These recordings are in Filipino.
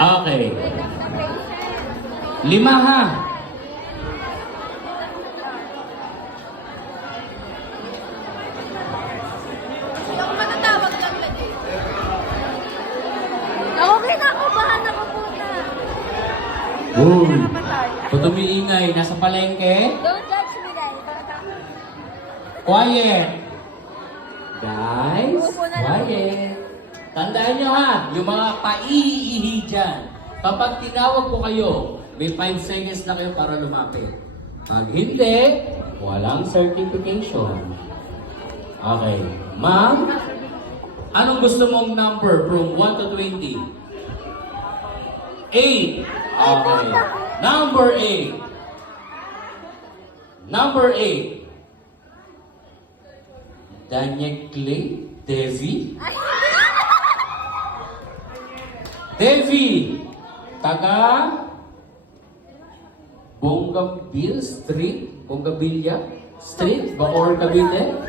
Okay. 5 ha. Ako matatawag lang na din. Ako kinakabahan ako po na. Uy. Ba't umiingay? Nasa palengke? Don't judge me, guys. Quiet. Guys, Upo na lang. quiet. Tandaan nyo ha, yung mga paiihi dyan. Kapag tinawag ko kayo, may 5 seconds na kayo para lumapit. Pag hindi, walang certification. Okay. Ma'am, anong gusto mong number from 1 to 20? 8. Okay. Number 8. Number 8. Danyekli Devi. Devi. Taga Bonggabil Street. Bonggabilya Street. Bacoor, Cavite.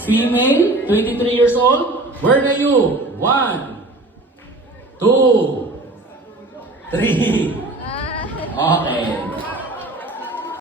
Female, 23 years old. Where are you? 1, 2, 3. Okay.